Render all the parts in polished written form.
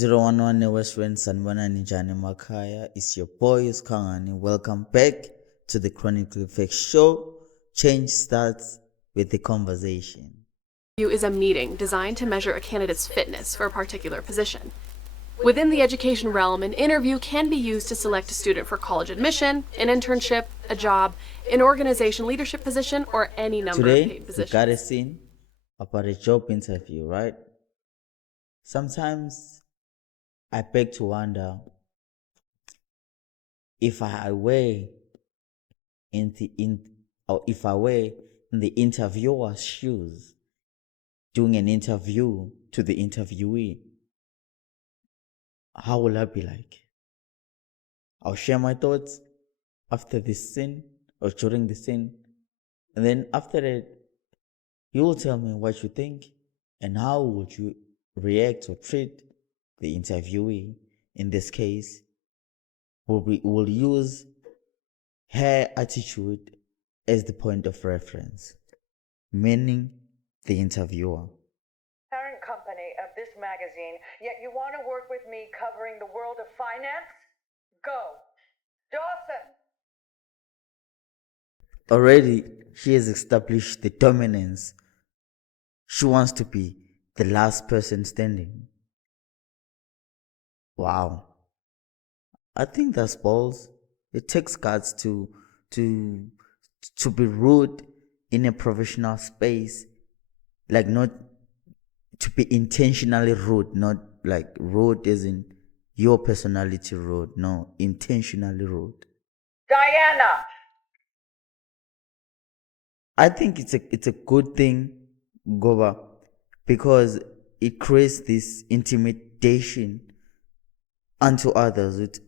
011 Western Sanbana Nijani Makaya. It's your boy Kangani. Welcome back to the Chronicle Effect show. Change starts with the conversation. Interview is a meeting designed to measure a candidate's fitness for a particular position. Within the education realm, an interview can be used to select a student for college admission, an internship, a job, an organization leadership position, or any number of paid Today, we positions. got a scene about a job interview, right? Sometimes I beg to wonder if I were if I were in the interviewer's shoes, doing an interview to the interviewee, how will I be like? I'll share my thoughts after this scene or during the scene, and then after that, you will tell me what you think and how would you react or treat the interviewee. In this case, we'll use her attitude as the point of reference, meaning the interviewer. Parent company of this magazine, yet you want to work with me covering the world of finance? Go. Dawson! Already, she has established the dominance. She wants to be the last person standing. Wow. I think that's balls. It takes guts to be rude in a professional space, like not to be intentionally rude, not like rude as in your personality rude, no, intentionally rude. Diana! I think it's a good thing, Goba, because it creates this intimidation unto others. It's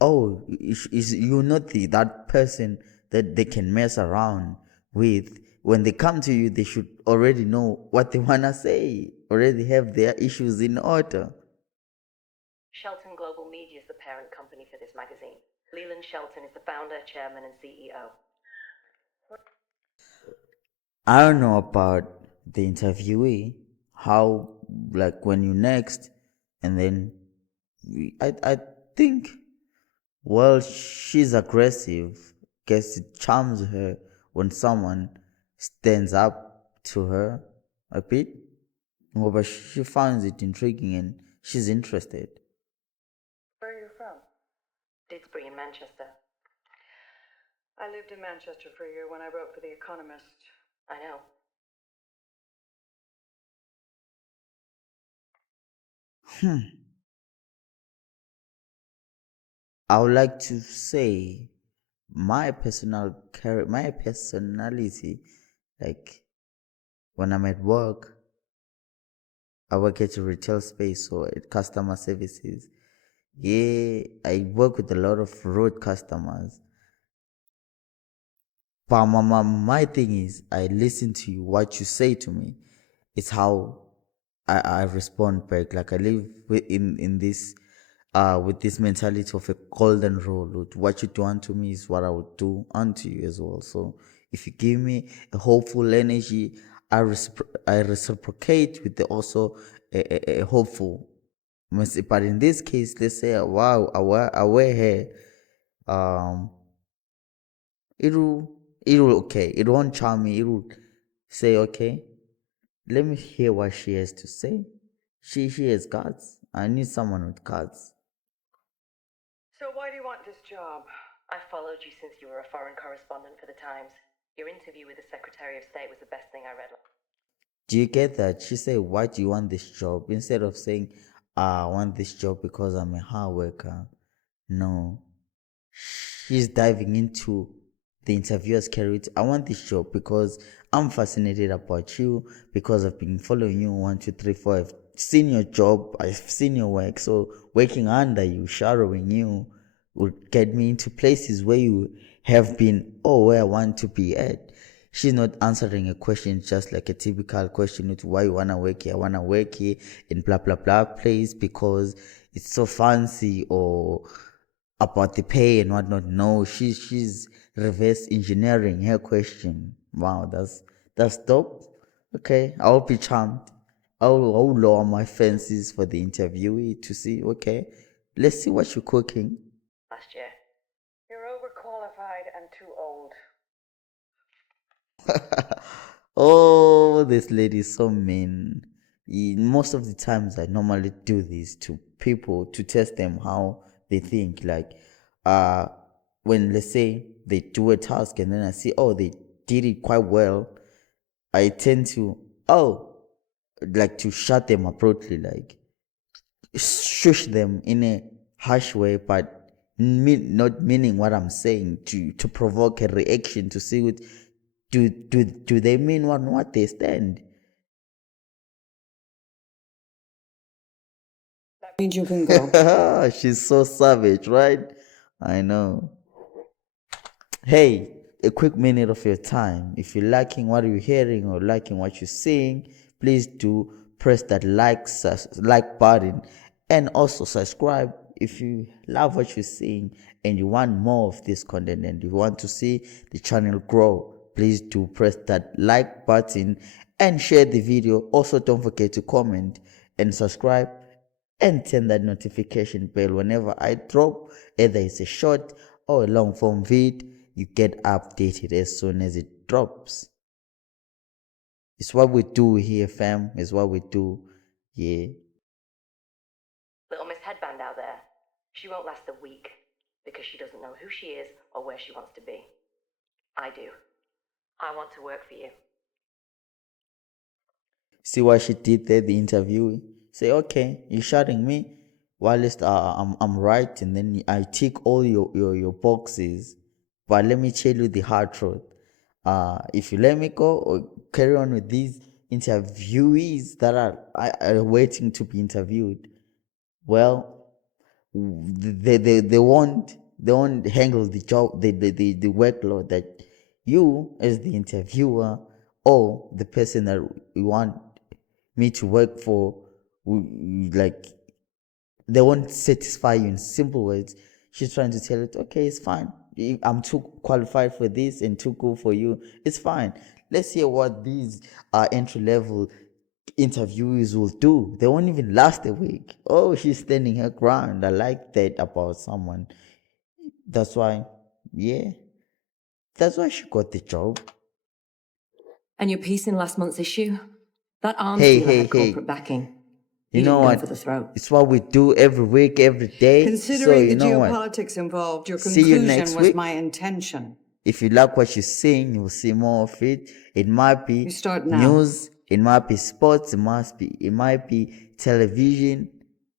you're not that person that they can mess around with. When they come to you, they should already know what they wanna say, already have their issues in order. Shelton Global Media is the parent company for this magazine. Leland Shelton is the founder, chairman, and CEO. I don't know about the interviewee, how, like, when you next, and then I think, well, she's aggressive. Guess it charms her when someone stands up to her a bit. But she finds it intriguing and she's interested. Where are you from? Didsbury in Manchester. I lived in Manchester for a year when I wrote for The Economist. I know. I would like to say my personality, like when I'm at work, I work at a retail space or at customer services. Yeah, I work with a lot of rude customers. But my thing is, I listen to you, what you say to me. It's how I respond back. Like I live in this with this mentality of a golden rule. What you do unto me is what I would do unto you as well. So if you give me a hopeful energy, I reciprocate with the also a hopeful. But in this case, let's say, wow, I wear hair. It'll okay. It won't charm me. It'll say, okay, let me hear what she has to say. She has guts. I need someone with guts. So why do you want this job? I followed you since you were a foreign correspondent for the Times. Your interview with the Secretary of State was the best thing I read. Do you get that? She said, why do you want this job? Instead of saying, I want this job because I'm a hard worker. No. She's diving into the interviewer's career. I want this job because I'm fascinated about you, because I've been following you 1, 2, 3, 4. I've seen your job, I've seen your work. So working under you, shadowing you would get me into places where you have been or where I want to be at. She's not answering a question just like a typical question with why you wanna work here. I wanna work here in blah blah blah place because it's so fancy or about the pay and whatnot. No, she's reverse engineering her question. Wow, that's dope. Okay, I'll be charmed. I'll lower my fences for the interviewee to see, okay, let's see what you're cooking. Last year. You're overqualified and too old. Oh, this lady is so mean. Most of the times I normally do this to people to test them how they think. Like, uh, when let's say they do a task and then I see, oh, they did it quite well, I tend to, oh, like to shut them abruptly, like shush them in a harsh way, but not meaning what I'm saying, to provoke a reaction to see what do they mean what they stand. That means you can go. She's so savage, right? I know. Hey, a quick minute of your time. If you're liking what you're hearing or liking what you're seeing, please do press that like button and also subscribe if you love what you're seeing and you want more of this content and you want to see the channel grow. Please do press that like button and share the video. Also, don't forget to comment and subscribe and turn that notification bell whenever I drop either it's a short or a long form vid. You get updated as soon as it drops. It's what we do here, fam. It's what we do. Yeah. Little Miss Headband out there. She won't last a week because she doesn't know who she is or where she wants to be. I do. I want to work for you. See what she did there, the interview. Say, okay, you're shouting me. While I'm right, and then I tick all your boxes. But let me tell you the hard truth. If you let me go or carry on with these interviewees that are waiting to be interviewed, well, they won't handle the job, the workload that you as the interviewer or the person that you want me to work for, like, they won't satisfy you. In simple words, she's trying to tell it, okay, it's fine, I'm too qualified for this and too cool for you, it's fine. Let's hear what these entry level interviewees will do. They won't even last a week. Oh, she's standing her ground. I like that about someone. That's why, yeah, that's why she got the job. And your piece in last month's issue? That arms Hey, dealer hey, had corporate hey. backing. You He know didn't go what? for the throat. It's what we do every week, every day. Considering You the know what? geopolitics involved, your See you conclusion next was week. my intention. If you like what you're seeing, you will see more of it. It might be You start now. news, it might be sports, it might be television,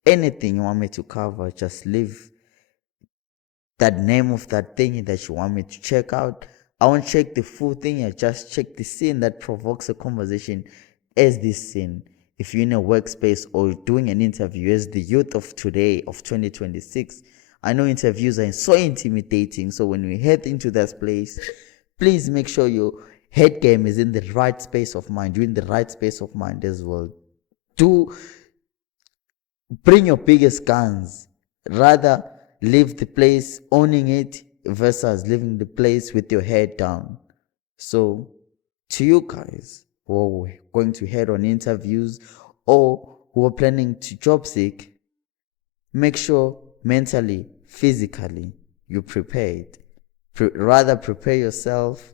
anything you want me to cover. Just leave that name of that thing that you want me to check out. I won't check the full thing, I just check the scene that provokes a conversation as this scene. If you're in a workspace or doing an interview as the youth of today, of 2026, I know interviews are so intimidating. So when we head into that place, please make sure your head game is in the right space of mind. You're in the right space of mind as well. Do bring your biggest guns. Rather leave the place owning it versus leaving the place with your head down. So to you guys who are going to head on interviews or who are planning to job seek, make sure mentally, physically, you're prepared. Rather prepare yourself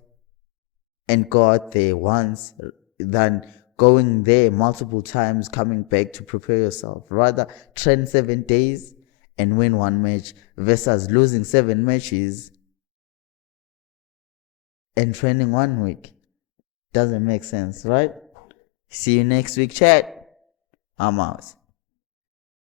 and go out there once than going there multiple times, coming back to prepare yourself. Rather train 7 days and win one match versus losing 7 matches and training 1 week. Doesn't make sense, right? See you next week, chat. I'm out.